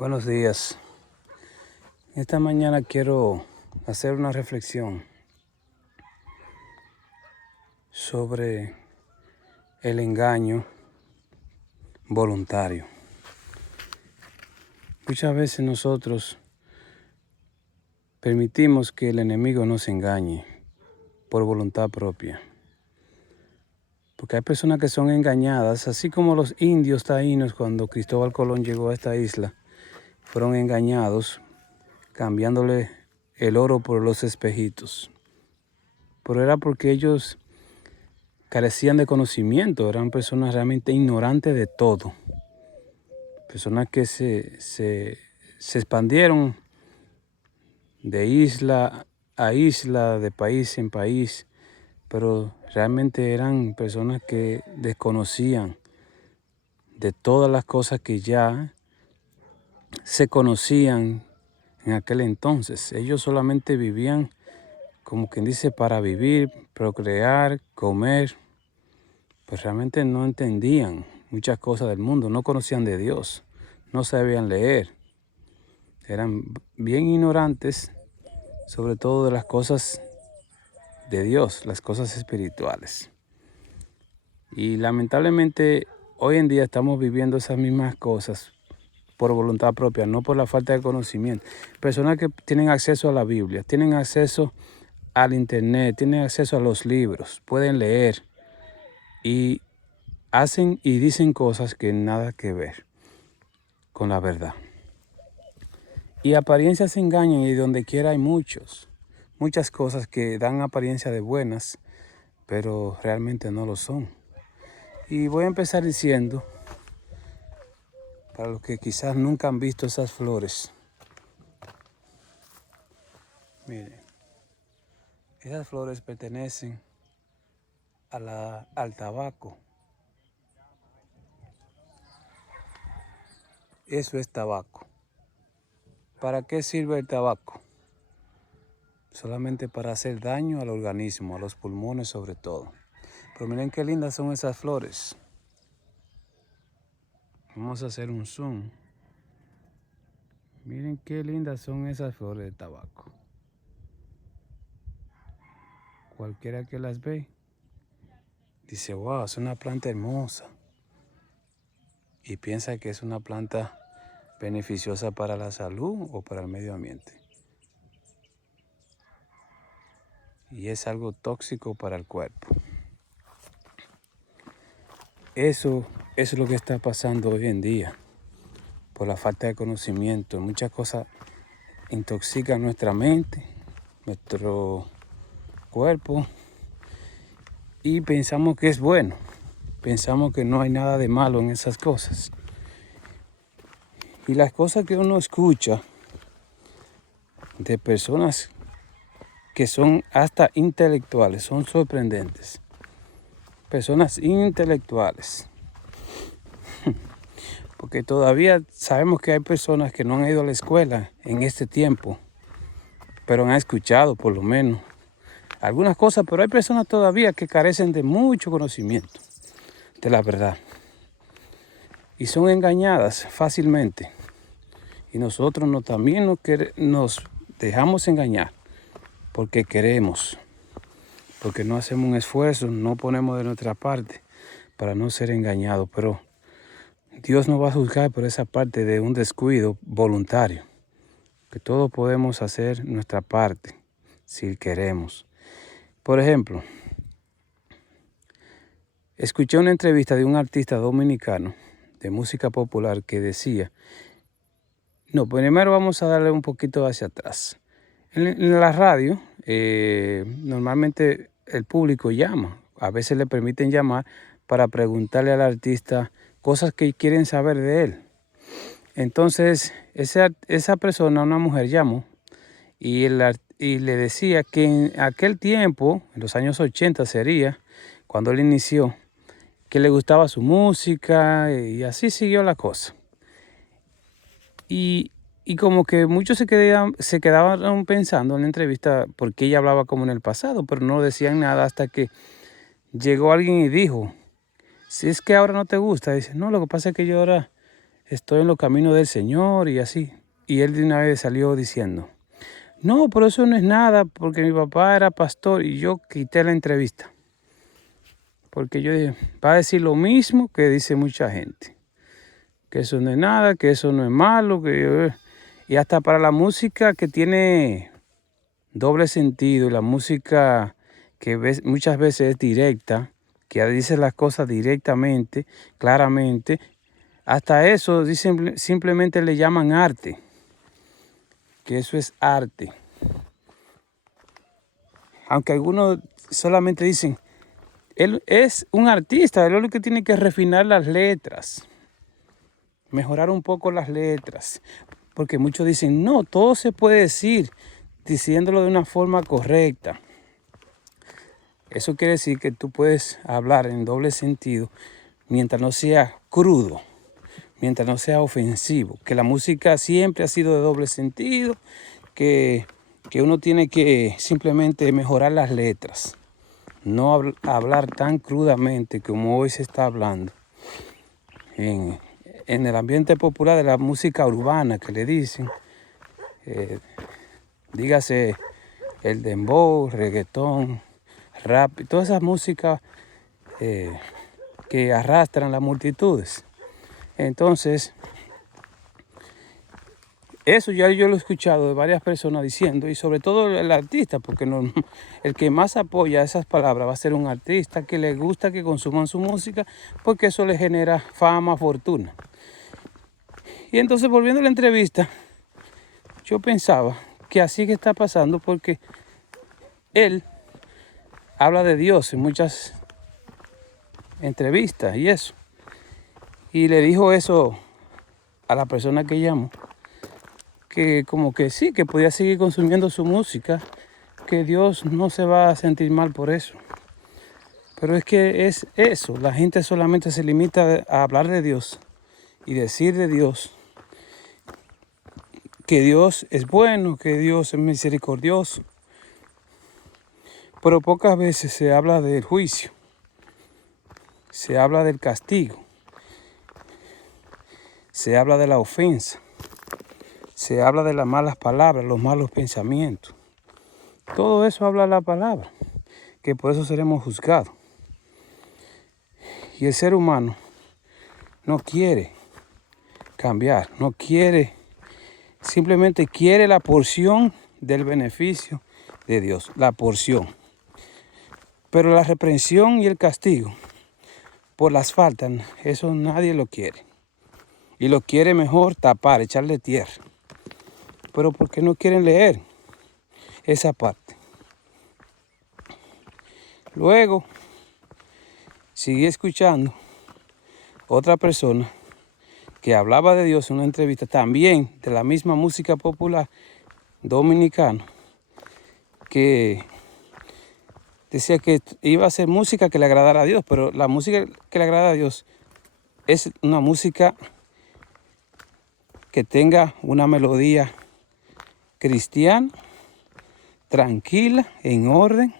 Buenos días. Esta mañana quiero hacer una reflexión sobre el engaño voluntario. Muchas veces nosotros permitimos que el enemigo nos engañe por voluntad propia. Porque hay personas que son engañadas, así como los indios taínos cuando Cristóbal Colón llegó a esta isla, fueron engañados cambiándole el oro por los espejitos. Pero era porque ellos carecían de conocimiento, eran personas realmente ignorantes de todo. Personas que se expandieron de isla a isla, de país en país, pero realmente eran personas que desconocían de todas las cosas que ya se conocían en aquel entonces. Ellos solamente vivían, como quien dice, para vivir, procrear, comer. Pues realmente no entendían muchas cosas del mundo, no conocían de Dios, no sabían leer. Eran bien ignorantes, sobre todo de las cosas de Dios, las cosas espirituales. Y lamentablemente hoy en día estamos viviendo esas mismas cosas por voluntad propia, no por la falta de conocimiento. Personas que tienen acceso a la Biblia, tienen acceso al internet, tienen acceso a los libros, pueden leer y hacen y dicen cosas que nada que ver con la verdad. Y apariencias engañan y donde quiera hay muchas cosas que dan apariencia de buenas, pero realmente no lo son. Y voy a empezar diciendo, para los que quizás nunca han visto esas flores, miren, esas flores pertenecen al tabaco. Eso es tabaco. ¿Para qué sirve el tabaco? Solamente para hacer daño al organismo, a los pulmones sobre todo. Pero miren qué lindas son esas flores. Vamos a hacer un zoom. Miren qué lindas son esas flores de tabaco. Cualquiera que las ve, dice, wow, es una planta hermosa. Y piensa que es una planta beneficiosa para la salud o para el medio ambiente. Y es algo tóxico para el cuerpo. Eso es lo que está pasando hoy en día. Por la falta de conocimiento, muchas cosas intoxican nuestra mente, nuestro cuerpo, y pensamos que es bueno. Pensamos que no hay nada de malo en esas cosas. Y las cosas que uno escucha de personas que son hasta intelectuales son sorprendentes. Personas intelectuales. Porque todavía sabemos que hay personas que no han ido a la escuela en este tiempo, pero han escuchado por lo menos algunas cosas, pero hay personas todavía que carecen de mucho conocimiento de la verdad y son engañadas fácilmente. Y nosotros también nos dejamos engañar porque queremos, porque no hacemos un esfuerzo, no ponemos de nuestra parte para no ser engañados. Pero Dios nos va a juzgar por esa parte de un descuido voluntario, que todos podemos hacer nuestra parte si queremos. Por ejemplo, escuché una entrevista de un artista dominicano de música popular que decía, no, primero vamos a darle un poquito hacia atrás. En la radio, normalmente el público llama, a veces le permiten llamar para preguntarle al artista cosas que quieren saber de él. Entonces, esa persona, una mujer, llamó y le decía que en aquel tiempo, en los años 80 sería, cuando él inició, que le gustaba su música y así siguió la cosa. Y como que muchos se quedaban pensando en la entrevista porque ella hablaba como en el pasado, pero no decían nada hasta que llegó alguien y dijo, si es que ahora no te gusta, dice, no, lo que pasa es que yo ahora estoy en los caminos del Señor y así. Y él de una vez salió diciendo, no, pero eso no es nada, porque mi papá era pastor y yo quité la entrevista. Porque yo dije, va a decir lo mismo que dice mucha gente. Que eso no es nada, que eso no es malo. Y hasta para la música que tiene doble sentido, y la música que muchas veces es directa, que dice las cosas directamente, claramente, hasta eso simplemente le llaman arte. Que eso es arte. Aunque algunos solamente dicen, él es un artista, él lo que tiene que refinar las letras, mejorar un poco las letras, porque muchos dicen, no, todo se puede decir diciéndolo de una forma correcta. Eso quiere decir que tú puedes hablar en doble sentido mientras no sea crudo, mientras no sea ofensivo, que la música siempre ha sido de doble sentido, que uno tiene que simplemente mejorar las letras. No hablar tan crudamente como hoy se está hablando en el ambiente popular de la música urbana que le dicen, dígase el dembow, reggaetón, rap, todas esas músicas que arrastran las multitudes. Entonces, eso ya yo lo he escuchado de varias personas diciendo, y sobre todo el artista, porque el que más apoya esas palabras va a ser un artista que le gusta que consuman su música, porque eso le genera fama, fortuna. Y entonces, volviendo a la entrevista, yo pensaba que así que está pasando, porque él habla de Dios en muchas entrevistas y eso. Y le dijo eso a la persona que llamó, que como que sí, que podía seguir consumiendo su música, que Dios no se va a sentir mal por eso. Pero es que es eso, la gente solamente se limita a hablar de Dios y decir de Dios, que Dios es bueno, que Dios es misericordioso. Pero pocas veces se habla del juicio, se habla del castigo, se habla de la ofensa. Se habla de las malas palabras, los malos pensamientos. Todo eso habla la palabra, que por eso seremos juzgados. Y el ser humano no quiere cambiar, no quiere, simplemente quiere la porción del beneficio de Dios, la porción. Pero la reprensión y el castigo por las faltas, eso nadie lo quiere. Y lo quiere mejor tapar, echarle tierra. Pero ¿por qué no quieren leer esa parte? Luego, seguí escuchando otra persona que hablaba de Dios en una entrevista, también de la misma música popular dominicana, que decía que iba a hacer música que le agradara a Dios, pero la música que le agrada a Dios es una música que tenga una melodía cristiana, tranquila, en orden,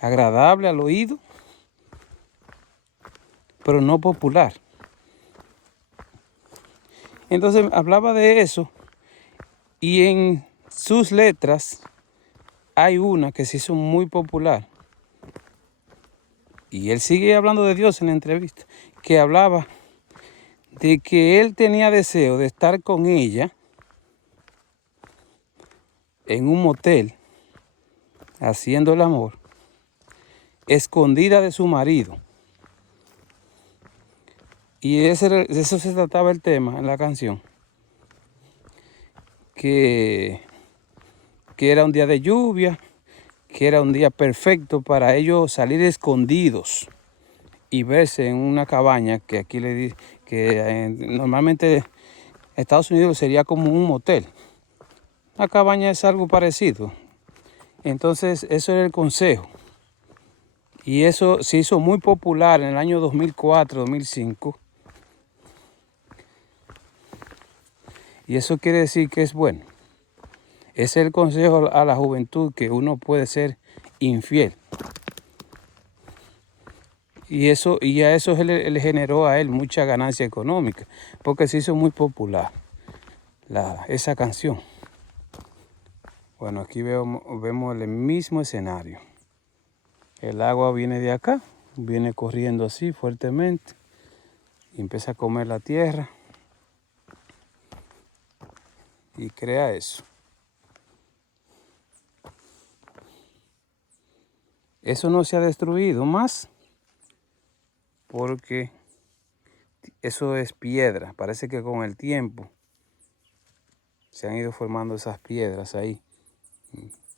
agradable al oído, pero no popular. Entonces hablaba de eso, y en sus letras hay una que se hizo muy popular, y él sigue hablando de Dios en la entrevista, que hablaba de que él tenía deseo de estar con ella en un motel, haciendo el amor, escondida de su marido. Y de eso se trataba el tema en la canción. Que era un día de lluvia, que era un día perfecto para ellos salir escondidos y verse en una cabaña, que aquí le di, que normalmente en Estados Unidos sería como un motel. Una cabaña es algo parecido. Entonces, eso era el consejo. Y eso se hizo muy popular en el año 2004, 2005. Y eso quiere decir que es bueno. Ese es el consejo a la juventud, que uno puede ser infiel. y a eso le generó a él mucha ganancia económica, porque se hizo muy popular esa canción. Bueno, aquí vemos el mismo escenario. El agua viene de acá, viene corriendo así fuertemente y empieza a comer la tierra y crea eso. Eso no se ha destruido más porque eso es piedra. Parece que con el tiempo se han ido formando esas piedras ahí.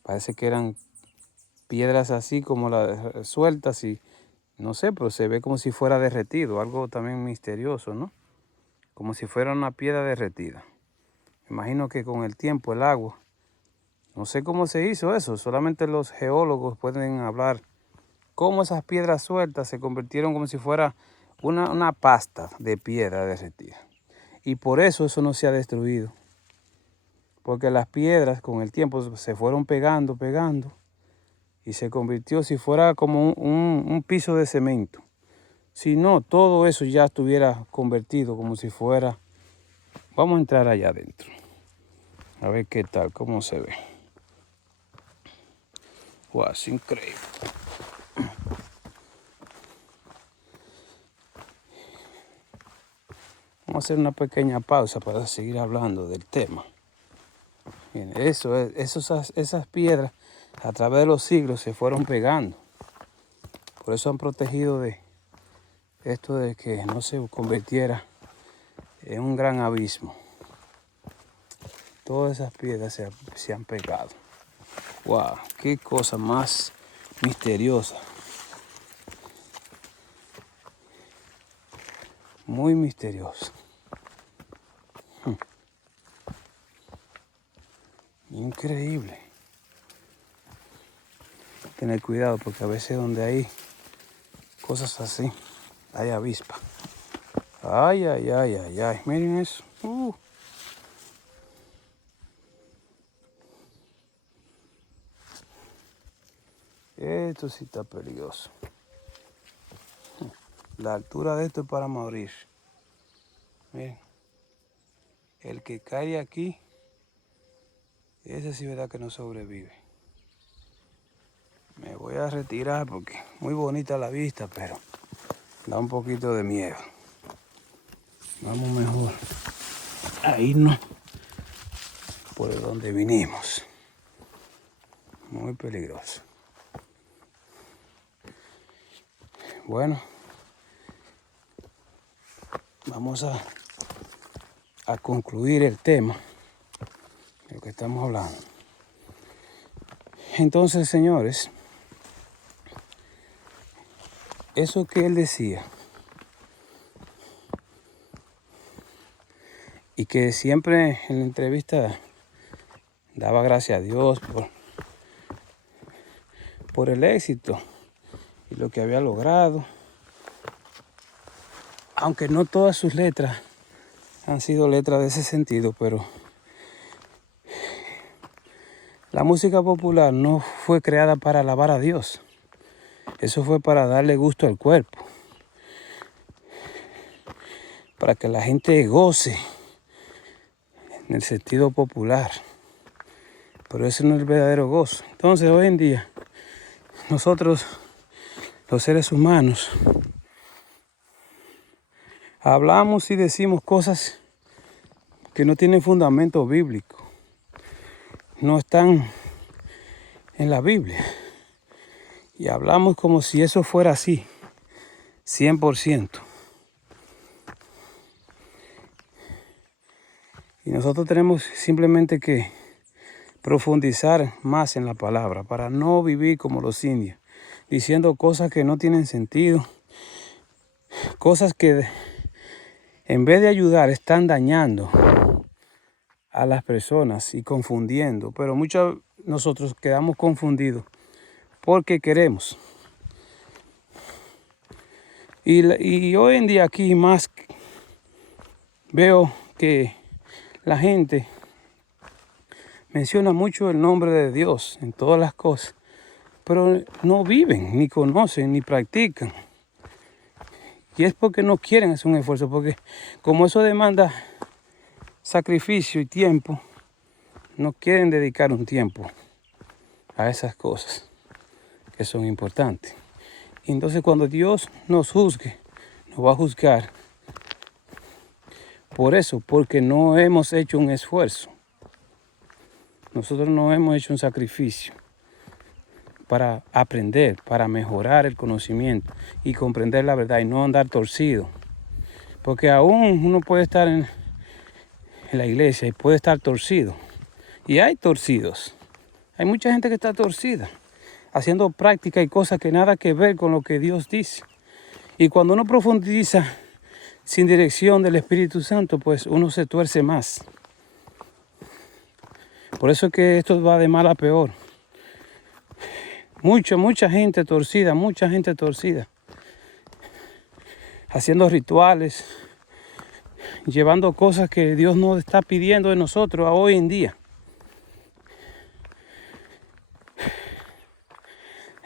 Parece que eran piedras así como las sueltas y no sé, pero se ve como si fuera derretido. Algo también misterioso, ¿no? Como si fuera una piedra derretida. Me imagino que con el tiempo el agua, no sé cómo se hizo eso, solamente los geólogos pueden hablar cómo esas piedras sueltas se convirtieron como si fuera una pasta de piedra derretida. Y por eso no se ha destruido. Porque las piedras con el tiempo se fueron pegando y se convirtió si fuera como un piso de cemento. Si no, todo eso ya estuviera convertido como si fuera... Vamos a entrar allá adentro. A ver qué tal, cómo se ve. Wow, es increíble. Vamos a hacer una pequeña pausa para seguir hablando del tema. Bien, esas piedras a través de los siglos se fueron pegando. Por eso han protegido de esto de que no se convirtiera en un gran abismo. Todas esas piedras se han pegado. ¡Wow! ¡Qué cosa más misteriosa! Muy misteriosa. Increíble. Tener cuidado porque a veces donde hay cosas así, hay avispa. Ay, ay, ay, ay, ay. Miren eso. Esto sí está peligroso. La altura de esto es para morir. Miren. El que cae aquí, ese sí verá que no sobrevive. Me voy a retirar porque muy bonita la vista, pero da un poquito de miedo. Vamos mejor a irnos por donde vinimos. Muy peligroso. Bueno, vamos a concluir el tema de lo que estamos hablando. Entonces, señores, eso que él decía y que siempre en la entrevista daba gracias a Dios por el éxito y lo que había logrado, aunque no todas sus letras han sido letras de ese sentido, pero la música popular no fue creada para alabar a Dios. Eso fue para darle gusto al cuerpo, para que la gente goce en el sentido popular. Pero ese no es el verdadero gozo. Entonces hoy en día nosotros, los seres humanos, hablamos y decimos cosas que no tienen fundamento bíblico. No están en la Biblia. Y hablamos como si eso fuera así, 100%. Y nosotros tenemos simplemente que profundizar más en la palabra para no vivir como los indios, diciendo cosas que no tienen sentido, cosas que en vez de ayudar están dañando a las personas y confundiendo, pero muchos de nosotros quedamos confundidos porque queremos. Y hoy en día aquí más veo que la gente menciona mucho el nombre de Dios en todas las cosas, pero no viven, ni conocen, ni practican. Y es porque no quieren hacer un esfuerzo, porque como eso demanda sacrificio y tiempo, no quieren dedicar un tiempo a esas cosas que son importantes. Y entonces cuando Dios nos juzgue, nos va a juzgar por eso, porque no hemos hecho un esfuerzo. Nosotros no hemos hecho un sacrificio para aprender, para mejorar el conocimiento y comprender la verdad y no andar torcido. Porque aún uno puede estar en la iglesia y puede estar torcido. Y hay torcidos. Hay mucha gente que está torcida, haciendo práctica y cosas que nada que ver con lo que Dios dice. Y cuando uno profundiza sin dirección del Espíritu Santo, pues uno se tuerce más. Por eso es que esto va de mal a peor. Mucha gente torcida, haciendo rituales, llevando cosas que Dios nos está pidiendo de nosotros a hoy en día.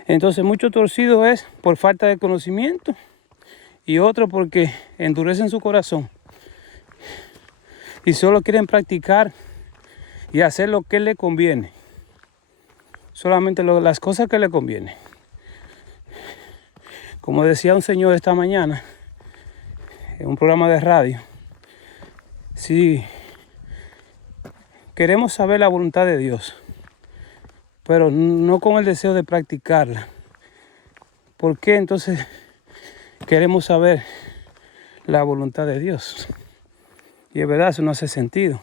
Entonces mucho torcido es por falta de conocimiento y otro porque endurecen su corazón y solo quieren practicar y hacer lo que le conviene. Solamente las cosas que le convienen. Como decía un señor esta mañana en un programa de radio, si queremos saber la voluntad de Dios, pero no con el deseo de practicarla, ¿por qué entonces queremos saber la voluntad de Dios? Y es verdad, eso no hace sentido.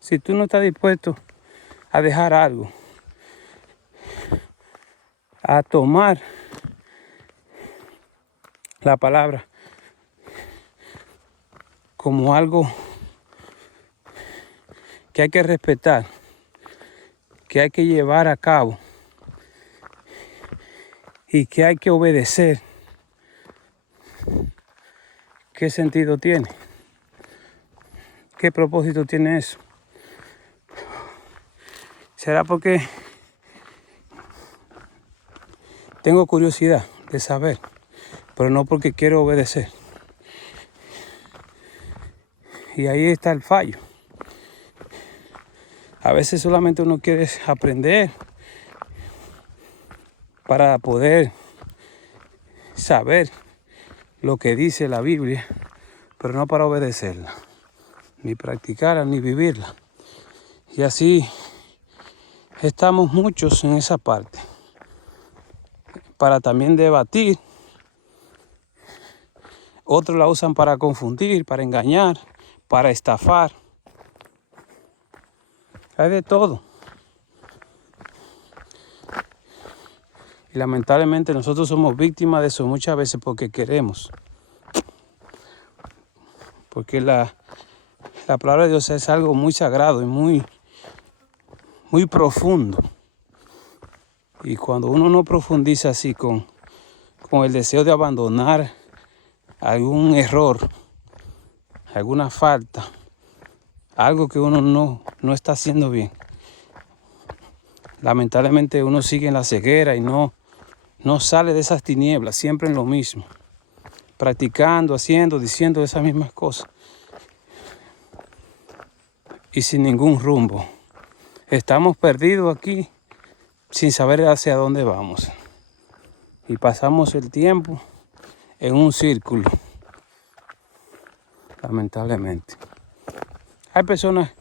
Si tú no estás dispuesto a dejar algo, a tomar la palabra como algo que hay que respetar, que hay que llevar a cabo y que hay que obedecer, ¿qué sentido tiene? ¿Qué propósito tiene eso? ¿Será porque tengo curiosidad de saber, pero no porque quiero obedecer? Y ahí está el fallo. A veces solamente uno quiere aprender para poder saber lo que dice la Biblia, pero no para obedecerla, ni practicarla, ni vivirla. Y así estamos muchos en esa parte, para también debatir. Otros la usan para confundir, para engañar, para estafar. Hay de todo. Y lamentablemente nosotros somos víctimas de eso muchas veces porque queremos. Porque la palabra de Dios es algo muy sagrado y muy profundo. Y cuando uno no profundiza así con el deseo de abandonar algún error, alguna falta, algo que uno no está haciendo bien, lamentablemente uno sigue en la ceguera y no sale de esas tinieblas, siempre en lo mismo, practicando, haciendo, diciendo esas mismas cosas y sin ningún rumbo. Estamos perdidos aquí sin saber hacia dónde vamos y pasamos el tiempo en un círculo, lamentablemente. Hay personas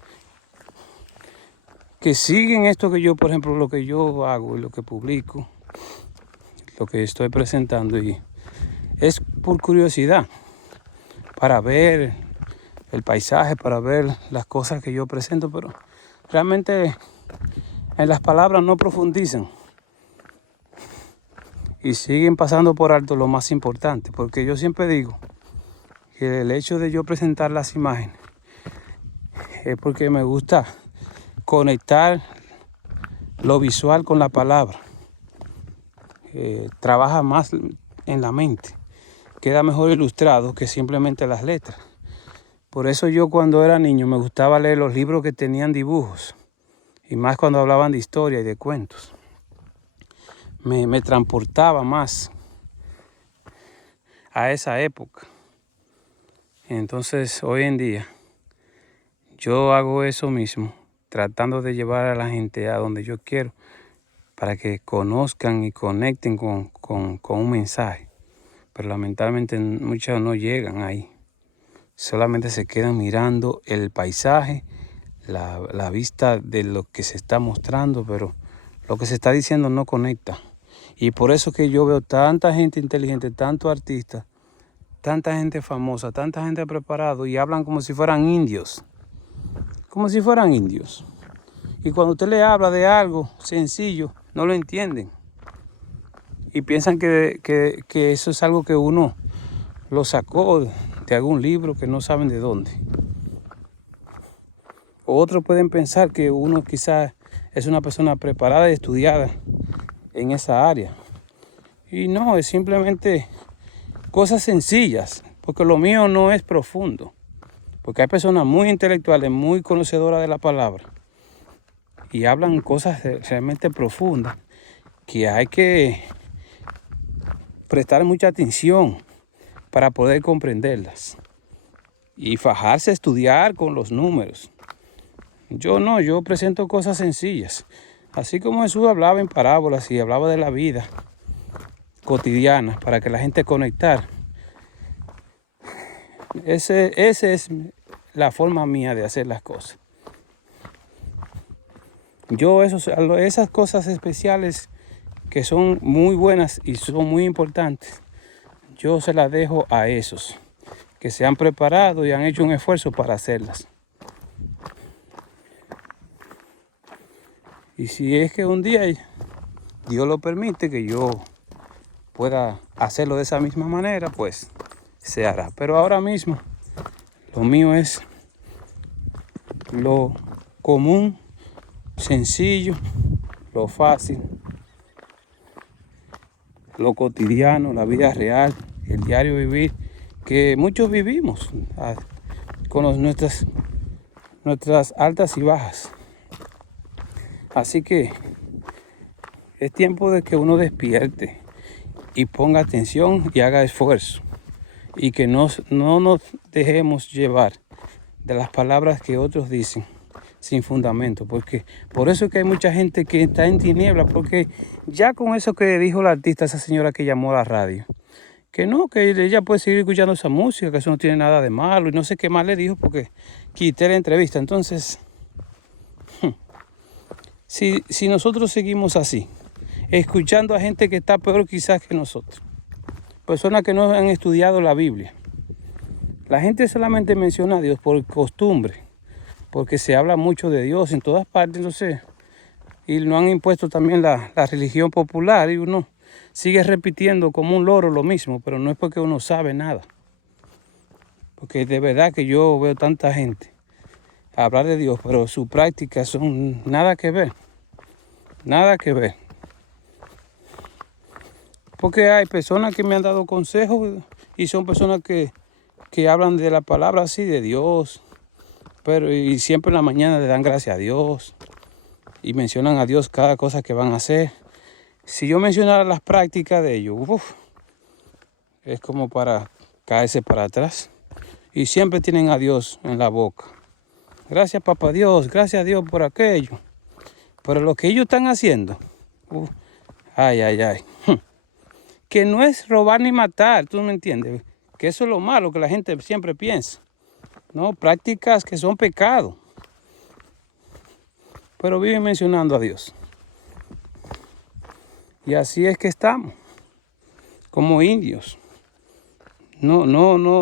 que siguen esto que yo, por ejemplo, lo que yo hago y lo que publico, lo que estoy presentando, y es por curiosidad, para ver el paisaje, para ver las cosas que yo presento, pero realmente en las palabras no profundizan y siguen pasando por alto lo más importante, porque yo siempre digo que el hecho de yo presentar las imágenes es porque me gusta conectar lo visual con la palabra. Trabaja más en la mente, queda mejor ilustrado que simplemente las letras. Por eso yo cuando era niño me gustaba leer los libros que tenían dibujos, y más cuando hablaban de historia y de cuentos. Me transportaba más a esa época. Entonces, hoy en día, yo hago eso mismo, tratando de llevar a la gente a donde yo quiero, para que conozcan y conecten con un mensaje. Pero lamentablemente muchos no llegan ahí. Solamente se quedan mirando el paisaje, la vista de lo que se está mostrando, pero lo que se está diciendo no conecta. Y por eso que yo veo tanta gente inteligente, tantos artistas, tanta gente famosa, tanta gente preparada y hablan como si fueran indios. Como si fueran indios. Y cuando usted le habla de algo sencillo, no lo entienden. Y piensan que eso es algo que uno lo sacó de algún libro que no saben de dónde. Otros pueden pensar que uno quizás es una persona preparada y estudiada en esa área. Y no, es simplemente cosas sencillas, porque lo mío no es profundo. Porque hay personas muy intelectuales, muy conocedoras de la palabra, y hablan cosas realmente profundas que hay que prestar mucha atención para poder comprenderlas y fajarse a estudiar con los números. Yo no, yo presento cosas sencillas. Así como Jesús hablaba en parábolas y hablaba de la vida cotidiana para que la gente conectara. Esa es la forma mía de hacer las cosas. Yo esas cosas especiales que son muy buenas y son muy importantes, yo se las dejo a esos que se han preparado y han hecho un esfuerzo para hacerlas. Y si es que un día Dios lo permite que yo pueda hacerlo de esa misma manera, pues se hará. Pero ahora mismo lo mío es lo común, sencillo, lo fácil, lo cotidiano, la vida real, el diario vivir, que muchos vivimos con nuestras altas y bajas. Así que es tiempo de que uno despierte y ponga atención y haga esfuerzo. Y que no nos dejemos llevar de las palabras que otros dicen sin fundamento. Porque por eso es que hay mucha gente que está en tinieblas. Porque ya con eso que dijo la artista, esa señora que llamó a la radio, que no, que ella puede seguir escuchando esa música, que eso no tiene nada de malo. Y no sé qué más le dijo porque quité la entrevista. Entonces, si nosotros seguimos así, escuchando a gente que está peor quizás que nosotros, personas que no han estudiado la Biblia, la gente solamente menciona a Dios por costumbre, porque se habla mucho de Dios en todas partes, entonces, y no han impuesto también la religión popular, y uno sigue repitiendo como un loro lo mismo, pero no es porque uno sabe nada. Porque de verdad que yo veo tanta gente hablar de Dios, pero sus prácticas son nada que ver. Nada que ver. Porque hay personas que me han dado consejos y son personas que hablan de la palabra así, de Dios, pero y siempre en la mañana le dan gracias a Dios y mencionan a Dios cada cosa que van a hacer. Si yo mencionara las prácticas de ellos, es como para caerse para atrás. Y siempre tienen a Dios en la boca. Gracias, papá Dios, gracias a Dios por aquello. Pero lo que ellos están haciendo, ay, que no es robar ni matar, ¿tú me entiendes? Que eso es lo malo que la gente siempre piensa. No, prácticas que son pecados. Pero viven mencionando a Dios. Y así es que estamos, como indios. No,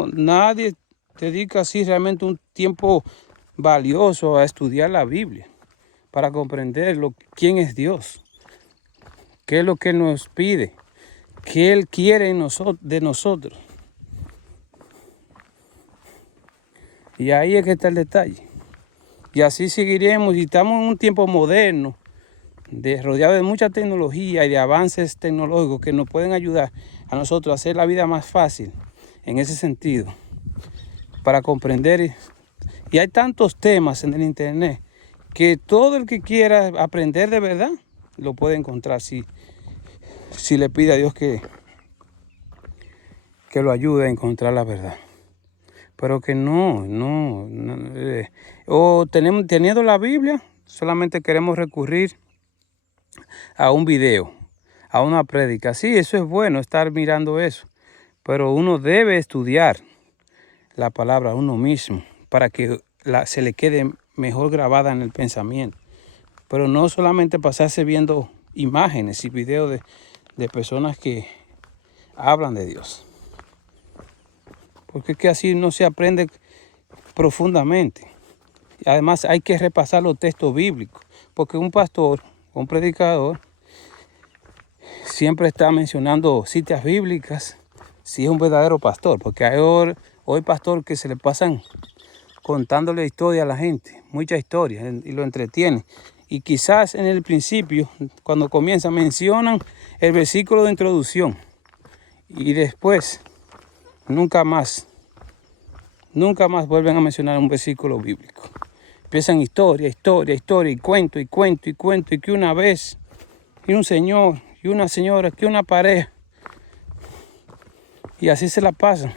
nadie dedica así realmente un tiempo valioso a estudiar la Biblia para comprender quién es Dios, qué es lo que Él nos pide, qué Él quiere de nosotros. Y ahí es que está el detalle. Y así seguiremos. Y estamos en un tiempo moderno, rodeado de mucha tecnología y de avances tecnológicos que nos pueden ayudar a nosotros a hacer la vida más fácil en ese sentido, para comprender. Y hay tantos temas en el internet que todo el que quiera aprender de verdad lo puede encontrar si le pide a Dios que que lo ayude a encontrar la verdad. Pero que o teniendo la Biblia, solamente queremos recurrir a un video, a una prédica. Sí, eso es bueno, estar mirando eso, pero uno debe estudiar la palabra a uno mismo para que se le quede mejor grabada en el pensamiento. Pero no solamente pasarse viendo imágenes y videos de personas que hablan de Dios. Porque es que así no se aprende profundamente. Y además hay que repasar los textos bíblicos. Porque un pastor, un predicador, siempre está mencionando citas bíblicas si es un verdadero pastor. Porque hay hoy pastor que se le pasan contándole historia a la gente, mucha historia, y lo entretiene. Y quizás en el principio, cuando comienza, mencionan el versículo de introducción. Y después, nunca más vuelven a mencionar un versículo bíblico. Empiezan historia, y cuento, y que una vez, y un señor, y una señora, que una pareja. Y así se la pasan.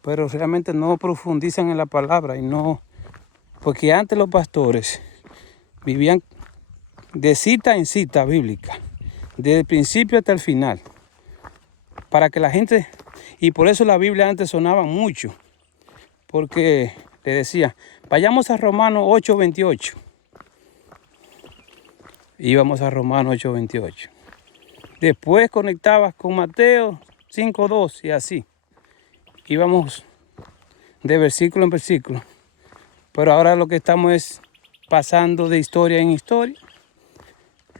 Pero realmente no profundizan en la palabra y no, porque antes los pastores vivían de cita en cita bíblica, desde el principio hasta el final, para que la gente, y por eso la Biblia antes sonaba mucho, porque le decía, vayamos a Romanos 8:28. Íbamos a Romanos 8:28. Después conectabas con Mateo 5:2 y así. Íbamos de versículo en versículo. Pero ahora lo que estamos es pasando de historia en historia.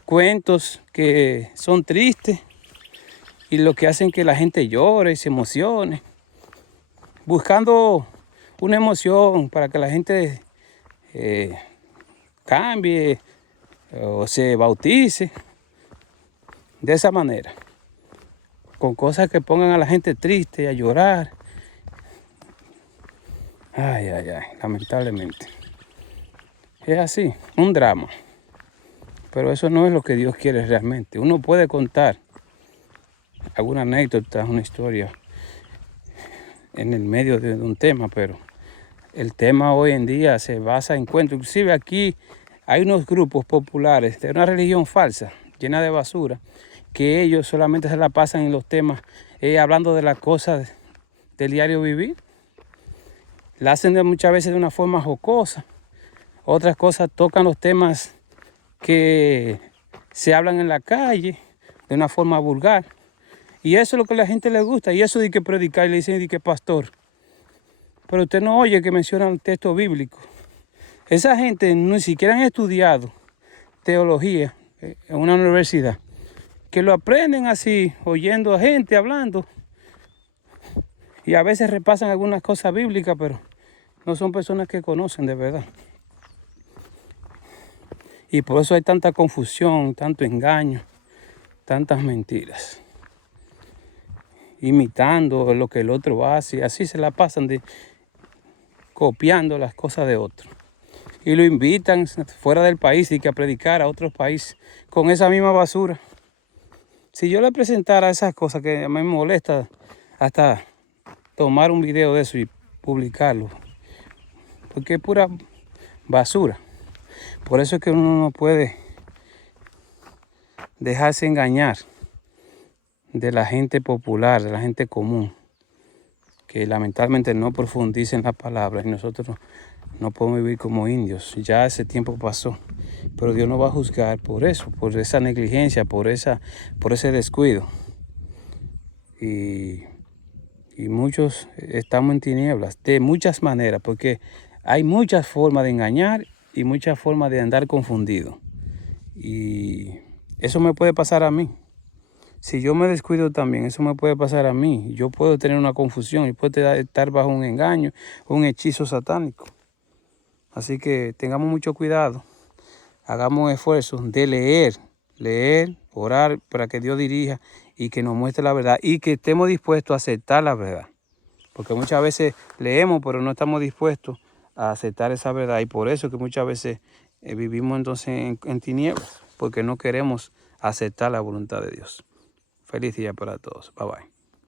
Cuentos que son tristes y lo que hacen que la gente llore y se emocione. Buscando una emoción para que la gente cambie o se bautice. De esa manera. Con cosas que pongan a la gente triste, a llorar. Ay, lamentablemente. Es así, un drama. Pero eso no es lo que Dios quiere realmente. Uno puede contar alguna anécdota, una historia en el medio de un tema, pero el tema hoy en día se basa en cuentos. Inclusive aquí hay unos grupos populares de una religión falsa, llena de basura, que ellos solamente se la pasan en los temas, hablando de las cosas del diario vivir. La hacen muchas veces de una forma jocosa. Otras cosas tocan los temas que se hablan en la calle de una forma vulgar. Y eso es lo que a la gente le gusta. Y eso de que predicar, y le dicen de que pastor. Pero usted no oye que mencionan el texto bíblico. Esa gente ni siquiera han estudiado teología en una universidad. Que lo aprenden así, oyendo a gente hablando. Y a veces repasan algunas cosas bíblicas, pero no son personas que conocen de verdad. Y por eso hay tanta confusión, tanto engaño, tantas mentiras. Imitando lo que el otro hace, así se la pasan copiando las cosas de otro. Y lo invitan fuera del país y que a predicar a otros países con esa misma basura. Si yo le presentara esas cosas que a mí me molesta hasta tomar un video de eso y publicarlo, porque es pura basura. Por eso es que uno no puede dejarse engañar de la gente popular, de la gente común, que lamentablemente no profundiza en la palabra y nosotros no podemos vivir como indios. Ya ese tiempo pasó, pero Dios nos va a juzgar por eso, por esa negligencia, por ese descuido. Y muchos estamos en tinieblas de muchas maneras, porque hay muchas formas de engañar y muchas formas de andar confundido. Y eso me puede pasar a mí. Si yo me descuido también, eso me puede pasar a mí. Yo puedo tener una confusión y puedo estar bajo un engaño, un hechizo satánico. Así que tengamos mucho cuidado. Hagamos esfuerzos de leer, orar para que Dios dirija y que nos muestre la verdad y que estemos dispuestos a aceptar la verdad. Porque muchas veces leemos, pero no estamos dispuestos a aceptar esa verdad. Y por eso que muchas veces vivimos entonces en tinieblas, porque no queremos aceptar la voluntad de Dios. Feliz día para todos. Bye bye.